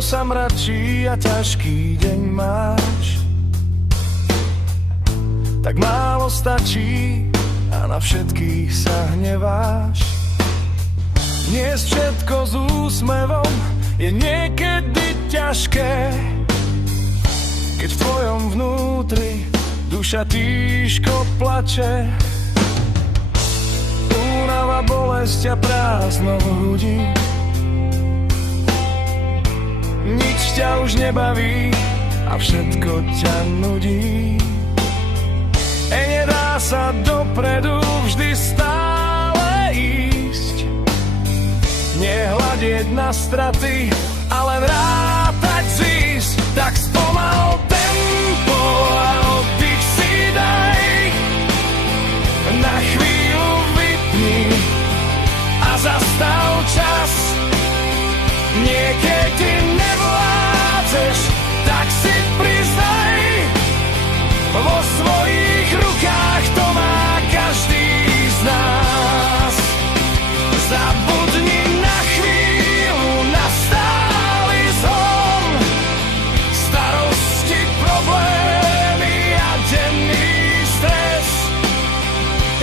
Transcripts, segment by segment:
sa mračí a ťažký deň máš, tak málo stačí a na všetkých sa hneváš. Dnes všetko s úsmevom je niekedy ťažké, keď v tvojom vnútri duša tížko plače. Únava, bolesť a prázdno v hrudi, nič ťa už nebaví a všetko ťa nudí. Nedá sa dopredu vždy stále ísť, nehľadieť na straty, ale rátať zísť. Tak spomal tempo a oddych si daj, na chvíľu vypni a zastav čas. Niekedy nevládzeš, tak si priznaj, vo svojich rukách to má každý z nás. Zabudni na chvíľu na stály zhon, starosti, problémy a denný stres.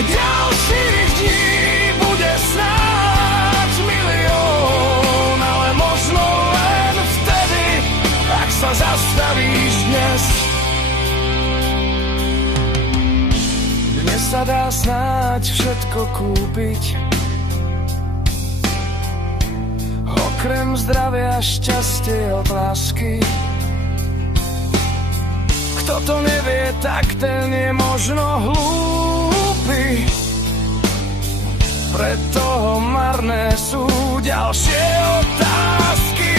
Ďalších dní bude snáď milión, ale možno len vtedy, ak sa zastavíš dnes. Dnes sa dá snáď všetko kúpiť, okrem zdravia, šťastie od lásky. Kto to nevie, tak ten je možno hlúpy, preto marné sú ďalšie otázky.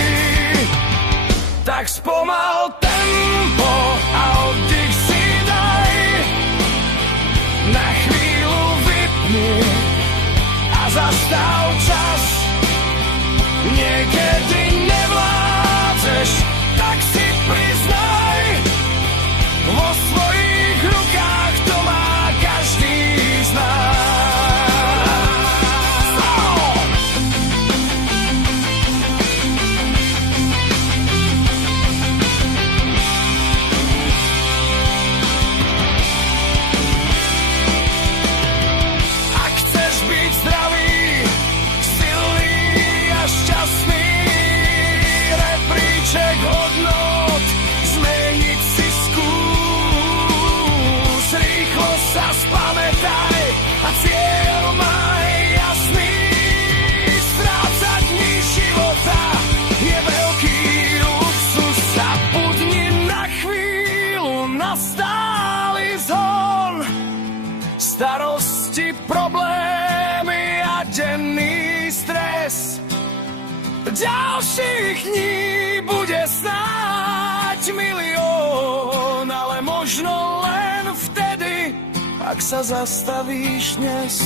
Tak spomal tempo a oddych si daj, na chvíľu vypni a zastav čas. Niekedy nevládzeš, tak si priznaj, vo svojich rukách to má každý z nás. Ak chceš byť zdravý, silný a šťastný, rebríček hodnot zmeniť si skús. Rýchlo sa spamätaj a cieľ maj jasný. Strácať dní života je veľký luxus. Zabudni na chvíľu na stály zhon, starosti, problémy a denný stres. Ďalších dní bude snáď milión, ale možno len vtedy, ak sa zastavíš dnes.